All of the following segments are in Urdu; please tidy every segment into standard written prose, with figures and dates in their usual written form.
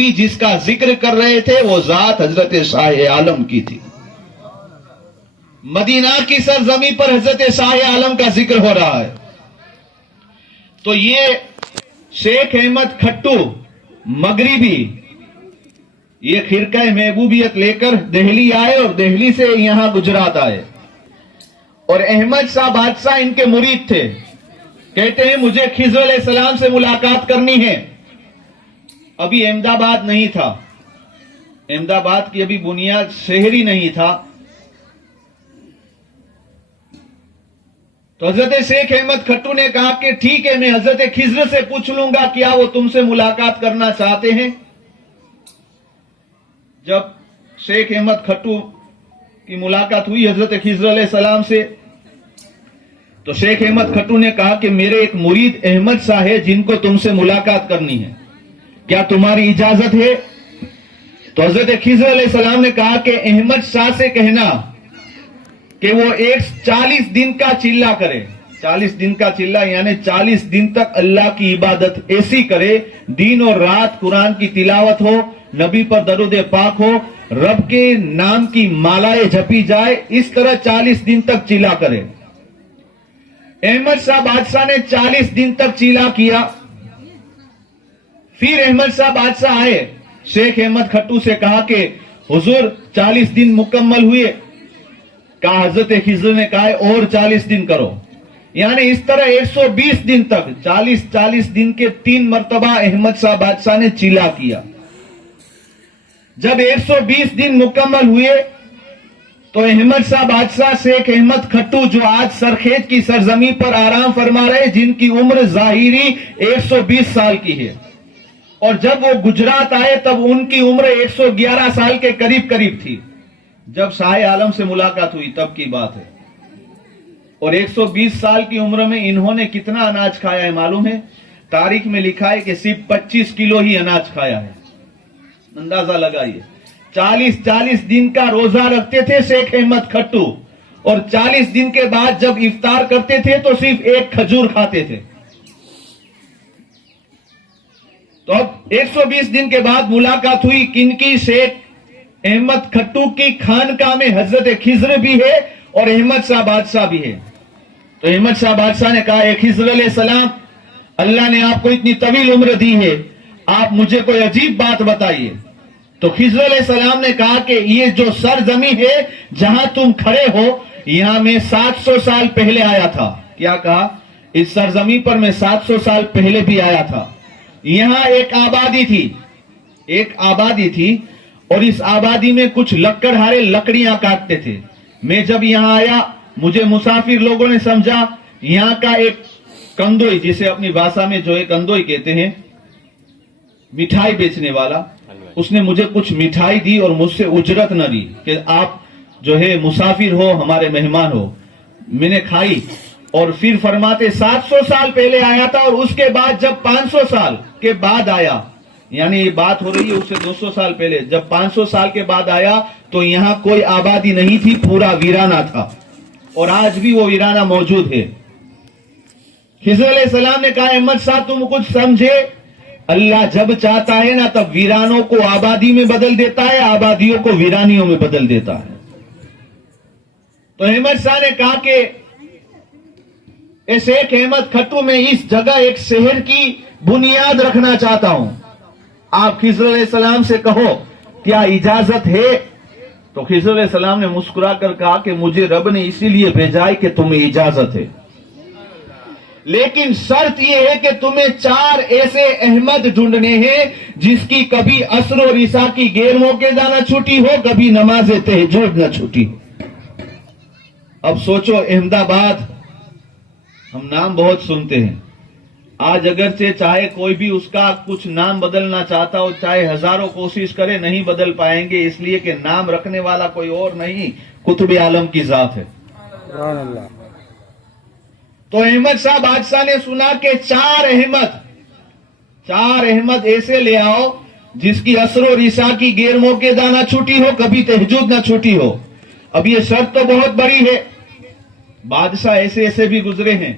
ابھی جس کا ذکر کر رہے تھے وہ ذات حضرت شاہ عالم کی تھی. مدینہ کی سرزمین پر حضرت شاہ عالم کا ذکر ہو رہا ہے. تو یہ شیخ احمد کھٹو مغربی یہ خرقہ محبوبیت لے کر دہلی آئے اور دہلی سے یہاں گجرات آئے. اور احمد شاہ بادشاہ ان کے مرید تھے. کہتے ہیں مجھے خضر علیہ السلام سے ملاقات کرنی ہے. ابھی احمد آباد نہیں تھا، احمد آباد کی ابھی بنیاد شہر ہی نہیں تھا. تو حضرت شیخ احمد کھٹو نے کہا کہ ٹھیک ہے، میں حضرت خضر سے پوچھ لوں گا کیا وہ تم سے ملاقات کرنا چاہتے ہیں. جب شیخ احمد کھٹو کی ملاقات ہوئی حضرت خضر علیہ السلام سے تو شیخ احمد کھٹو نے کہا کہ میرے ایک مرید احمد شاہ ہے جن کو تم سے ملاقات کرنی ہے، کیا تمہاری اجازت ہے؟ تو حضرت خضر علیہ السلام نے کہا کہ احمد شاہ سے کہنا کہ وہ 40 دن کا چلہ کرے. 40 دن کا چلہ یعنی 40 دن تک اللہ کی عبادت ایسی کرے، دن اور رات قرآن کی تلاوت ہو، نبی پر درود پاک ہو، رب کے نام کی مالائیں جپی جائے، اس طرح 40 دن تک چلہ کرے. احمد شاہ بادشاہ نے 40 دن تک چلہ کیا. پھر احمد شاہ بادشاہ آئے، شیخ احمد کھٹو سے کہا کہ حضور 40 دن مکمل ہوئے. کہا حضرت خضر نے کہا اور 40 دن کرو. یعنی اس طرح 120 دن تک 40 دن کے 3 مرتبہ احمد شاہ بادشاہ نے چلہ کیا. جب 120 دن مکمل ہوئے تو احمد شاہ بادشاہ شیخ احمد کھٹو جو آج سرخیج کی سرزمین پر آرام فرما رہے جن کی عمر ظاہری 120 سال کی ہے، اور جب وہ گجرات آئے تب ان کی عمر 111 سال کے قریب تھی. جب شاہ عالم سے ملاقات ہوئی تب کی بات ہے. اور 120 سال کی عمر میں انہوں نے کتنا اناج کھایا ہے معلوم ہے؟ تاریخ میں لکھا ہے کہ صرف 25 کلو ہی اناج کھایا ہے. اندازہ لگائیے. 40 دن کا روزہ رکھتے تھے شیخ احمد کھٹو، اور 40 دن کے بعد جب افطار کرتے تھے تو صرف ایک کھجور کھاتے تھے. تو اب 120 دن کے بعد ملاقات ہوئی کن کی؟ شیخ احمد کھٹو کی خانقاہ میں حضرت خضر بھی ہے اور احمد شاہ بادشاہ بھی ہے. تو احمد شاہ بادشاہ نے کہا اے خضر علیہ السلام، اللہ نے آپ کو اتنی طویل عمر دی ہے، آپ مجھے کوئی عجیب بات بتائیے. تو خضر علیہ السلام نے کہا کہ یہ جو سرزمین ہے جہاں تم کھڑے ہو یہاں میں 700 سال پہلے آیا تھا. کیا کہا؟ اس سرزمین پر میں 700 سال پہلے بھی آیا تھا. یہاں ایک آبادی تھی اور اس آبادی میں کچھ لکڑہارے لکڑیاں کاٹتے تھے. میں جب یہاں آیا مجھے مسافر لوگوں نے سمجھا یہاں کا ایک کندوئی، جسے اپنی بھاشا میں جو ہے کندوئی کہتے ہیں، مٹھائی بیچنے والا، اس نے مجھے کچھ مٹھائی دی اور مجھ سے اجرت نہ دی کہ آپ جو ہے مسافر ہو، ہمارے مہمان ہو. میں نے کھائی اور پھر فرماتے 700 سال پہلے آیا تھا، اور اس کے بعد جب 500 سال کے بعد آیا، یعنی یہ بات ہو رہی ہے اس سے 200 سال پہلے، جب 500 سال کے بعد آیا تو یہاں کوئی آبادی نہیں تھی، پورا ویرانہ تھا، اور آج بھی وہ ویرانہ موجود ہے. خضر علیہ السلام نے کہا احمد شاہ تم کچھ سمجھے، اللہ جب چاہتا ہے نا تب ویرانوں کو آبادی میں بدل دیتا ہے، آبادیوں کو ویرانیوں میں بدل دیتا ہے. تو احمد شاہ نے کہا کہ شیخ احمد کھٹو میں اس جگہ ایک شہر کی بنیاد رکھنا چاہتا ہوں، آپ خضر علیہ السلام سے کہو کیا اجازت ہے؟ تو خضر علیہ السلام نے مسکرا کر کہا کہ مجھے رب نے اسی لیے بھیجا ہے کہ تمہیں اجازت ہے، لیکن شرط یہ ہے کہ تمہیں 4 ایسے احمد ڈھونڈنے ہیں جس کی کبھی عصر و عشاء کی غیر موقعہ نہ چھوٹی ہو، کبھی نماز تہجد نہ چھوٹی ہو. اب سوچو احمد آباد، ہم نام بہت سنتے ہیں، آج اگرچہ چاہے کوئی بھی اس کا کچھ نام بدلنا چاہتا ہو، چاہے ہزاروں کوشش کرے نہیں بدل پائیں گے، اس لیے کہ نام رکھنے والا کوئی اور نہیں، قطب عالم کی ذات ہے. سبحان اللہ. تو احمد شاہ بادشاہ نے سنا کہ 4 احمد ایسے لے آؤ جس کی عصر و عشاء کی غیر موقعہ نہ چھوٹی ہو، کبھی تہجد نہ چھوٹی ہو. اب یہ شرط تو بہت بڑی ہے. بادشاہ ایسے بھی گزرے ہیں،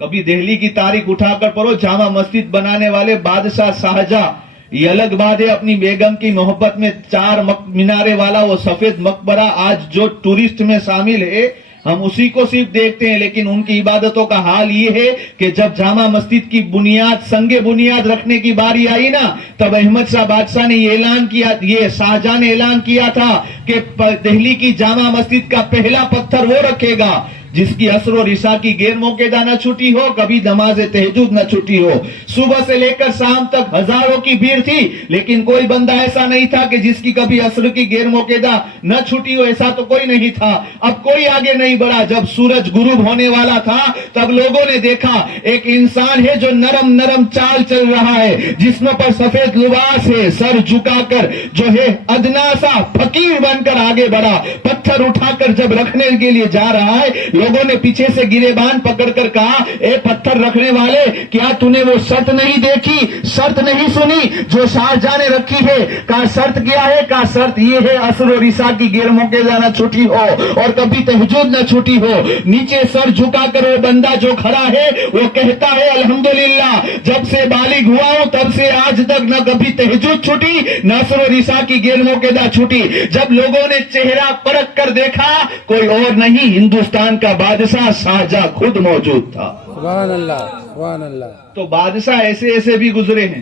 کبھی دہلی کی تاریخ اٹھا کر پڑھو، جامع مسجد بنانے والے بادشاہ شاہجہاں یہ الگ بات ہے اپنی بیگم کی محبت میں 4 مینارے والا وہ سفید مقبرہ آج جو ٹورسٹ میں شامل ہے ہم اسی کو صرف دیکھتے ہیں، لیکن ان کی عبادتوں کا حال یہ ہے کہ جب جامع مسجد کی بنیاد سنگ بنیاد رکھنے کی باری آئی نا، تب احمد شاہ بادشاہ نے یہ اعلان کیا، یہ شاہجہاں نے اعلان کیا تھا کہ دہلی کی جامع مسجد کا پہلا پتھر وہ رکھے گا جس کی عصر و عشاء کی غیر موقعہ نہ چھٹی ہو، کبھی نماز تہجد نہ چھٹی ہو۔ صبح سے لے کر شام تک ہزاروں کی بھیڑ تھی، لیکن کوئی بندہ ایسا نہیں تھا کہ جس کی کبھی عصر کی غیر موقعہ نہ چھٹی ہو، ایسا تو کوئی نہیں تھا۔ اب کوئی آگے نہیں بڑھا، جب سورج غروب ہونے والا تھا تب لوگوں نے دیکھا ایک انسان ہے جو نرم نرم چال چل رہا ہے، جسم پر سفید لباس ہے، سر جھکا کر جو ہے ادنا سا فقیر بن کر آگے بڑھا، پتھر اٹھا کر جب رکھنے کے لیے جا رہا ہے، لوگوں نے پیچھے سے گریبان پکڑ کر کہا، اے پتھر رکھنے والے، کیا تو نے وہ شرط نہیں دیکھی، شرط نہیں سنی جو شاہجہاں نے رکھی ہے؟ کہا شرط کیا ہے؟ کہا شرط یہ ہے عصر و عشاء کی غیر موقعہ نہ چھٹی ہو اور کبھی تہجد نہ چھٹی ہو۔ نیچے سر جھکا کر وہ بندہ جو کھڑا ہے وہ کہتا ہے الحمدللہ جب سے بالغ ہوا ہوں تب سے آج تک نہ کبھی تہجد چھٹی نہ عصر و عشاء کی غیر موقعہ چھٹی۔ جب لوگوں نے چہرہ پرکھ کر دیکھا، کوئی اور نہیں، ہندوستان کا بادشاہ شاہجہاں خود موجود تھا۔ سبحان اللہ، سبحان اللہ۔ تو بادشاہ ایسے ایسے بھی گزرے ہیں۔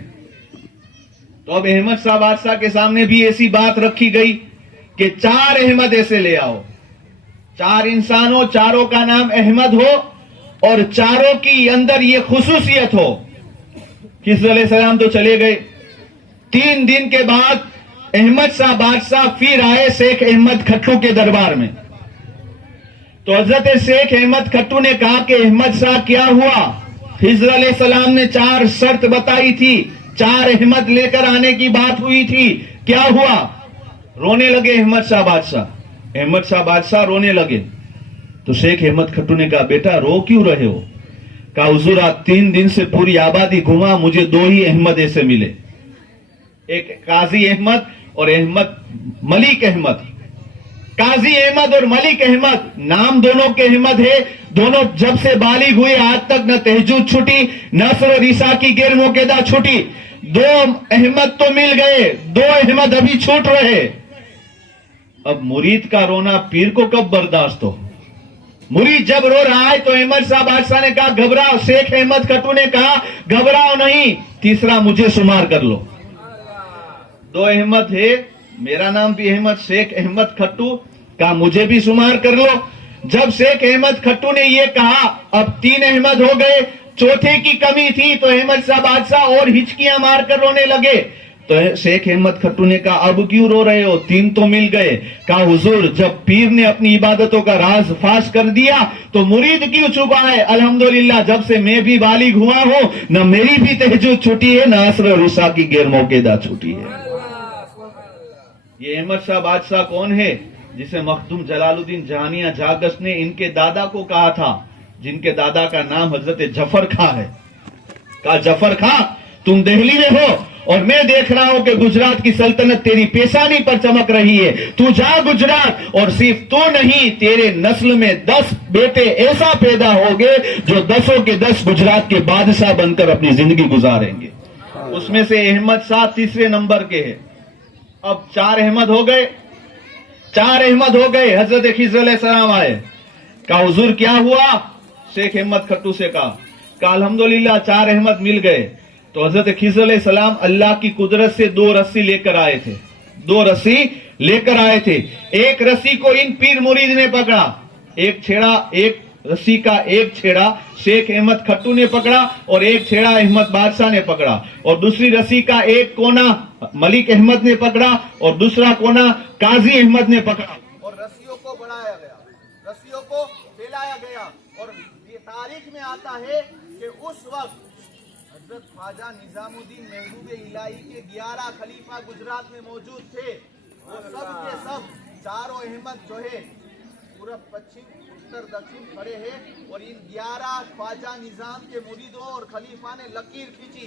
تو اب احمد شاہ بادشاہ کے سامنے بھی ایسی بات رکھی گئی کہ 4 احمد ایسے لے آؤ، 4 انسانوں، چاروں کا نام احمد ہو اور چاروں کی اندر یہ خصوصیت ہو۔ خضر علیہ السلام تو چلے گئے۔ 3 دن کے بعد احمد شاہ بادشاہ پھر آئے شیخ احمد کھٹو کے دربار میں۔ تو حضرت شیخ احمد کھٹو نے کہا کہ احمد شاہ کیا ہوا؟ خضر علیہ السلام نے 4 شرط بتائی تھی، 4 احمد لے کر آنے کی بات ہوئی تھی، کیا ہوا؟ رونے لگے احمد شاہ بادشاہ۔ احمد شاہ بادشاہ رونے لگے تو شیخ احمد کھٹو نے کہا بیٹا رو کیوں رہے ہو؟ کہا حضور آج 3 دن سے پوری آبادی گھما، مجھے 2 ہی احمد ایسے ملے، ایک قاضی احمد اور احمد ملک احمد۔ قاضی احمد اور ملک احمد نام دونوں کے احمد ہے، دونوں جب سے بالغ ہوئے آج تک نہ تہجد چھٹی نہ عصر و عشاء کی غیر موقعہ چھٹی۔ 2 احمد تو مل گئے، 2 احمد ابھی چھوٹ رہے۔ اب مرید کا رونا پیر کو کب برداشت ہو؟ مرید جب رو رہا ہے تو احمد شاہ بادشاہ نے کہا گھبراؤ، شیخ احمد کھٹو نے کہا گھبراؤ نہیں، تیسرا مجھے شمار کر لو۔ 2 احمد ہے، میرا نام بھی احمد، شیخ احمد کھٹو، کہا مجھے بھی شمار کر لو۔ جب شیخ احمد کھٹو نے یہ کہا اب 3 احمد ہو گئے، چوتھے کی کمی تھی، تو احمد شاہ بادشاہ اور ہچکیاں مار کر رونے لگے۔ تو شیخ احمد کھٹو نے کہا اب کیوں رو رہے ہو، 3 تو مل گئے۔ کہا حضور جب پیر نے اپنی عبادتوں کا راز فاش کر دیا تو مرید کیوں چھپائے؟ الحمدللہ جب سے میں بھی بالغ ہوا ہوں نہ میری بھی تہجد چھٹی ہے نہ عصر و عشاء کی غیر موقعہ چھٹی ہے۔ یہ احمد شاہ بادشاہ کون ہے جسے مخدوم جلال الدین جہانیہ جاگش نے ان کے دادا کو کہا تھا، جن کے دادا کا نام حضرت جعفر خاں ہے؟ کہا جعفر خاں تم دہلی میں ہو اور میں دیکھ رہا ہوں کہ گجرات کی سلطنت تیری پیشانی پر چمک رہی ہے، تو جا گجرات اور صرف تو نہیں تیرے نسل میں 10 بیٹے ایسا پیدا ہوگے جو 10 کے 10 گجرات کے بادشاہ بن کر اپنی زندگی گزاریں گے۔ اس میں سے احمد شاہ تیسرے نمبر کے ہیں۔ اب 4 احمد ہو گئے، 4 احمد ہو گئے۔ حضرت خضر علیہ السلام آئے، کہا حضور کیا ہوا؟ شیخ احمد کھٹو سے کہا الحمدللہ 4 احمد مل گئے۔ تو حضرت خضر علیہ السلام اللہ کی قدرت سے 2 رسی لے کر آئے تھے، 2 رسی لے کر آئے تھے۔ ایک رسی کو ان پیر مرید نے پکڑا، ایک چھیڑا، ایک رسی کا ایک چھیڑا شیخ احمد کھٹو نے پکڑا اور ایک چھیڑا احمد بادشاہ نے پکڑا، اور دوسری رسی کا ایک کونا ملک احمد نے پکڑا اور دوسرا کونا قاضی احمد نے پکڑا، اور رسیوں کو بڑھایا گیا، رسیوں کو پھیلایا گیا۔ اور یہ تاریخ میں آتا ہے کہ اس وقت حضرت خواجہ نظام الدین محبوب الہی کے 11 خلیفہ گجرات میں موجود تھے۔ وہ سب کے سب 4 احمد جو ہے پورب پچھم اتر دکشن کھڑے ہیں، اور ان 11 خواجہ نظام کے مریدوں اور خلیفہ نے لکیر کھینچی،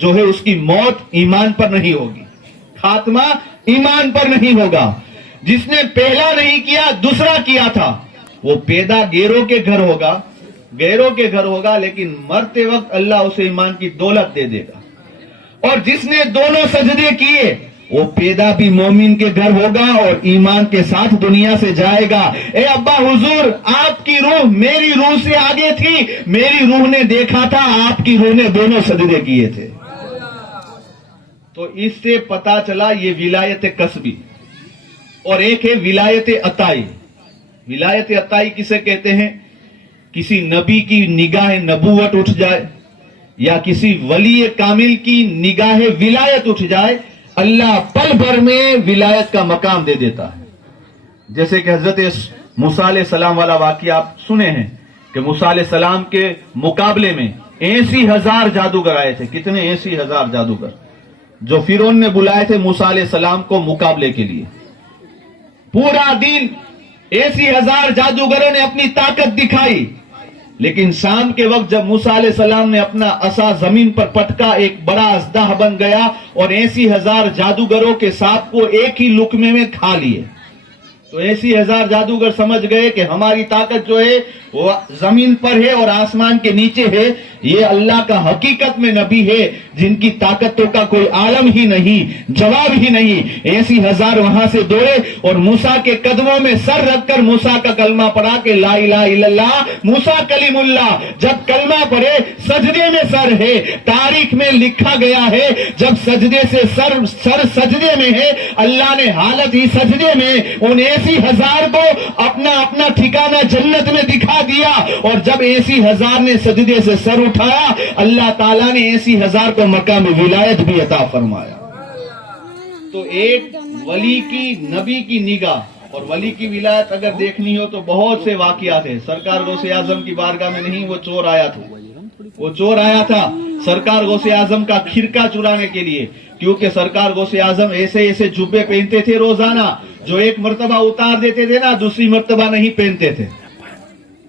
جو ہے اس کی موت ایمان پر نہیں ہوگی, خاتمہ ایمان پر نہیں ہوگا. جس نے پہلا نہیں کیا دوسرا کیا تھا وہ پیدا گیروں کے گھر ہوگا, لیکن مرتے وقت اللہ اسے ایمان کی دولت دے دے گا. اور جس نے دونوں سجدے کیے وہ پیدا بھی مومن کے گھر ہوگا اور ایمان کے ساتھ دنیا سے جائے گا. اے ابا حضور, آپ کی روح میری روح سے آگے تھی, میری روح نے دیکھا تھا, آپ کی روح نے دونوں سجدے کیے تھے. تو اس سے پتا چلا یہ ولایت قصبی. اور ایک ہے ولایت عطائی. ولایت عطائی کسے کہتے ہیں؟ کسی نبی کی نگاہ نبوت اٹھ جائے یا کسی ولی کامل کی نگاہ ولایت اٹھ جائے, اللہ پل بھر میں ولایت کا مقام دے دیتا ہے. جیسے کہ حضرت موسیٰ علیہ السلام والا واقعہ آپ سنے ہیں کہ موسیٰ علیہ السلام کے مقابلے میں 80,000 جادوگر آئے تھے. کتنے؟ 80,000 جادوگر, جو فرعون نے بلائے تھے موسیٰ علیہ السلام کو مقابلے کے لیے. پورا دن 80,000 جادوگروں نے اپنی طاقت دکھائی, لیکن شام کے وقت جب موسیٰ علیہ السلام نے اپنا عصا زمین پر پٹکا, ایک بڑا اژدہا بن گیا اور 80,000 جادوگروں کے سانپ کو ایک ہی لقمے میں کھا لیے. تو 80,000 جادوگر سمجھ گئے کہ ہماری طاقت جو ہے وہ زمین پر ہے اور آسمان کے نیچے ہے. یہ اللہ کا حقیقت میں نبی ہے جن کی طاقتوں کا کوئی عالم ہی نہیں, جواب ہی نہیں. 80,000 وہاں سے دوڑے اور موسیٰ کے قدموں میں سر رکھ کر موسیٰ کا کلمہ پڑھا کہ لا الہ الا اللہ موسیٰ کلیم اللہ. جب کلمہ پڑھے سجدے میں سر ہے. تاریخ میں لکھا گیا ہے جب سجدے سے سر سجدے میں ہے, اللہ نے حالت ہی سجدے میں ان 80,000 کو اپنا اپنا ٹھکانہ جنت میں دکھا دیا. اور جب 80,000 نے سجدے سے سر اٹھایا, اللہ تعالیٰ نے 80,000 کو مقام ولایت بھی عطا فرمایا. تو ایک ولی کی, نبی کی نگاہ اور ولی کی ولایت اگر دیکھنی ہو تو بہت سے واقعات ہیں. سرکار غوث اعظم کی بارگاہ میں نہیں, وہ چور آیا تھا سرکار غوث اعظم کا کھرکا چرانے کے لیے, کیونکہ سرکار غوث اعظم ایسے جبے پہنتے تھے روزانہ, جو ایک مرتبہ اتار دیتے تھے نا دوسری مرتبہ نہیں پہنتے تھے.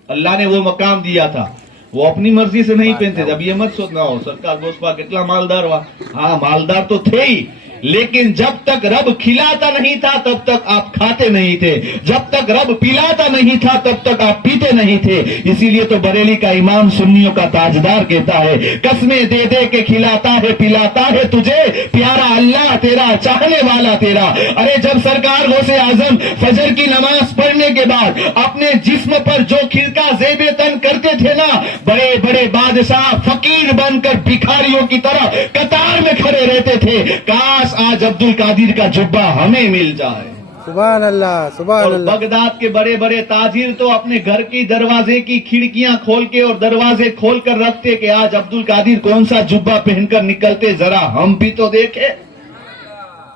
اللہ نے وہ مقام دیا تھا, وہ اپنی مرضی سے نہیں پہنتے تھے. اب یہ مت سوچنا ہو سرکار غوث پاک کتنا مالدار ہوا, ہاں مالدار تو تھے ہی, لیکن جب تک رب کھلاتا نہیں تھا تب تک آپ کھاتے نہیں تھے, جب تک رب پلاتا نہیں تھا تب تک آپ پیتے نہیں تھے. اسی لیے تو بریلی کا امام سنیوں کا تاجدار کہتا ہے قسمیں دے دے کے کھلاتا ہے پلاتا ہے تجھے پیارا اللہ تیرا چاہنے والا تیرا. ارے جب سرکار غوث اعظم فجر کی نماز پڑھنے کے بعد اپنے جسم پر جو کھرکا زیب تن کرتے تھے نا, بڑے بڑے بادشاہ فقیر بن کر بھکاریوں کی طرح قطار میں کھڑے رہتے تھے. کاش آج عبد القادر کا جبہ ہمیں مل جائے. سبحان اللہ, سبحان اور اللہ. بغداد کے بڑے بڑے تاجر تو اپنے گھر کی دروازے کی کھڑکیاں کھول کے اور دروازے کھول کر رکھتے کہ آج عبد القادر کون سا جبہ پہن کر نکلتے, ذرا ہم بھی تو دیکھیں.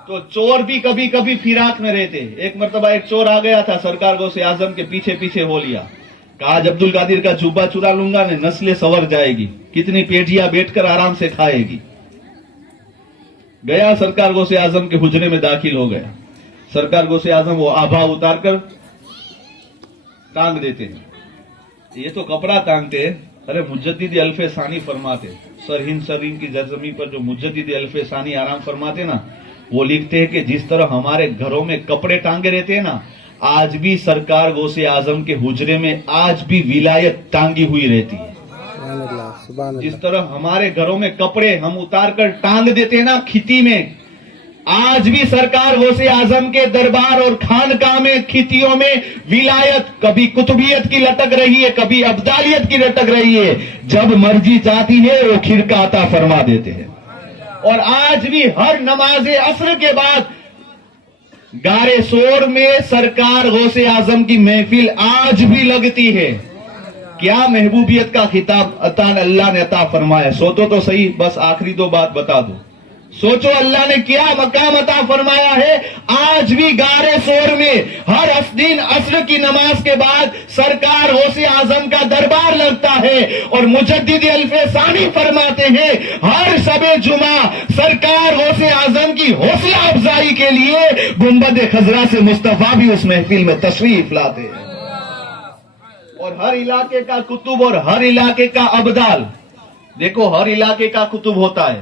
تو چور بھی کبھی کبھی فراق میں رہتے. ایک مرتبہ ایک چور آ گیا تھا سرکار غوث اعظم کے پیچھے پیچھے ہو لیا, کہا آج عبد القادر کا جبہ چرا لوں گا, نسلیں سنور جائے گی, کتنی پیٹیاں بیٹھ کر آرام سے کھائے گی. گیا سرکار غوث اعظم کے حجرے میں داخل ہو گیا. سرکار غوث اعظم وہ آبا اتار کر ٹانگ دیتے ہیں, یہ تو کپڑا ٹانگتے ہیں. ارے مجدد الف ثانی فرماتے, سرہند کی زمین پر جو مجدد الف ثانی آرام فرماتے نا, وہ لکھتے ہیں کہ جس طرح ہمارے گھروں میں کپڑے ٹانگے رہتے ہیں نا, آج بھی سرکار غوث اعظم کے حجرے میں آج بھی ولایت ٹانگی ہوئی رہتی ہے. سبحان اللہ, سبحان جس اللہ. طرح ہمارے گھروں میں کپڑے ہم اتار کر ٹانگ دیتے ہیں نا کھتی میں, آج بھی سرکار غوث اعظم کے دربار اور خانقاہ میں کھتیوں میں ولایت کبھی قطبیت کی لٹک رہی ہے, کبھی ابدالیت کی لٹک رہی ہے. جب مرضی چاہتی ہے وہ کھرکا عطا فرما دیتے ہیں. اور آج بھی ہر نماز عصر کے بعد گارے سور میں سرکار غوث اعظم کی محفل آج بھی لگتی ہے. کیا محبوبیت کا خطاب اللہ نے عطا فرمایا. سوچو تو صحیح, بس آخری 2 بات بتا دو. سوچو اللہ نے کیا مقام عطا فرمایا ہے. آج بھی گارے سور میں ہر دن عصر کی نماز کے بعد سرکار غوث اعظم کا دربار لگتا ہے. اور مجدد الف ثانی فرماتے ہیں ہر شب جمعہ سرکار غوث اعظم کی حوصلہ افزائی کے لیے گنبد خضرا سے مصطفیٰ بھی اس محفل میں تشریف لاتے ہیں. اور ہر علاقے کا کتب اور ہر علاقے کا ابدال, دیکھو ہر علاقے کا کتب ہوتا ہے,